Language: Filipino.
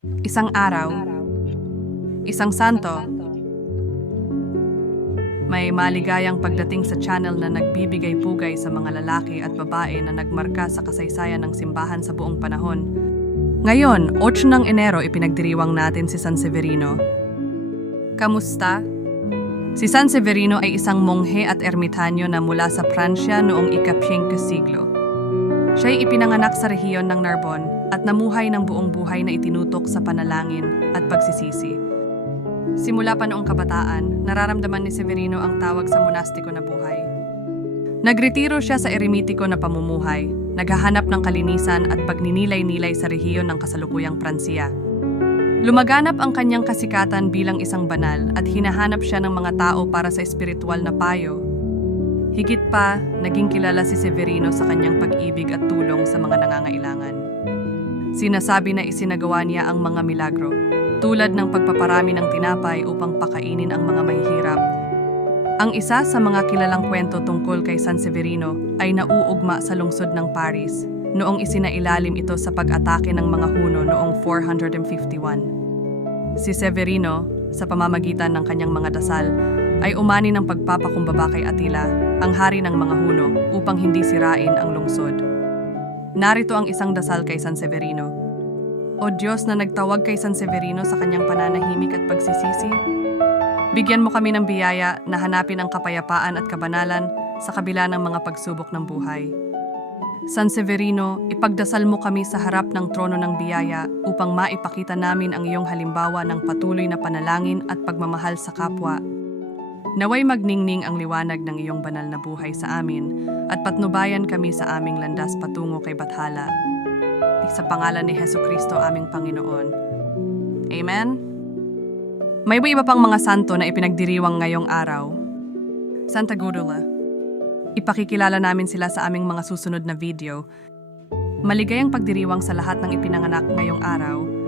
Isang araw, isang santo, may maligayang pagdating sa channel na nagbibigay pugay sa mga lalaki at babae na nagmarka sa kasaysayan ng simbahan sa buong panahon. Ngayon, 8 ng Enero ipinagdiriwang natin si San Severino. Kamusta? Si San Severino ay isang monghe at ermitanyo na mula sa Pransya noong ikapyeng kasiglo. Siya'y ipinanganak sa rehiyon ng Narbonne at namuhay ng buong buhay na itinutok sa panalangin at pagsisisi. Simula pa noong kabataan, nararamdaman ni Severino ang tawag sa monastiko na buhay. Nagretiro siya sa eremitiko na pamumuhay, naghahanap ng kalinisan at pagninilay-nilay sa rehiyon ng kasalukuyang Pransiya. Lumaganap ang kanyang kasikatan bilang isang banal at hinahanap siya ng mga tao para sa espiritual na payo. Higit pa, naging kilala si Severino sa kanyang pag-ibig at tulong sa mga nangangailangan. Sinasabi na isinagawa niya ang mga milagro, tulad ng pagpaparami ng tinapay upang pakainin ang mga mahihirap. Ang isa sa mga kilalang kwento tungkol kay San Severino ay nauugma sa lungsod ng Paris noong isinailalim ito sa pag-atake ng mga Huno noong 451. Si Severino, sa pamamagitan ng kanyang mga dasal, ay umani ng pagpapakumbaba kay Attila, ang hari ng mga Huno, upang hindi sirain ang lungsod. Narito ang isang dasal kay San Severino. O Diyos na nagtawag kay San Severino sa kanyang pananahimik at pagsisisi, bigyan mo kami ng biyaya na hanapin ang kapayapaan at kabanalan sa kabila ng mga pagsubok ng buhay. San Severino, ipagdasal mo kami sa harap ng trono ng biyaya upang maipakita namin ang iyong halimbawa ng patuloy na panalangin at pagmamahal sa kapwa. Naway magningning ang liwanag ng iyong banal na buhay sa amin at patnubayan kami sa aming landas patungo kay Bathala. Sa pangalan ni Heso Kristo aming Panginoon. Amen? May iba pang mga santo na ipinagdiriwang ngayong araw. Santa Gudula. Ipakikilala namin sila sa aming mga susunod na video. Maligayang pagdiriwang sa lahat ng ipinanganak ngayong araw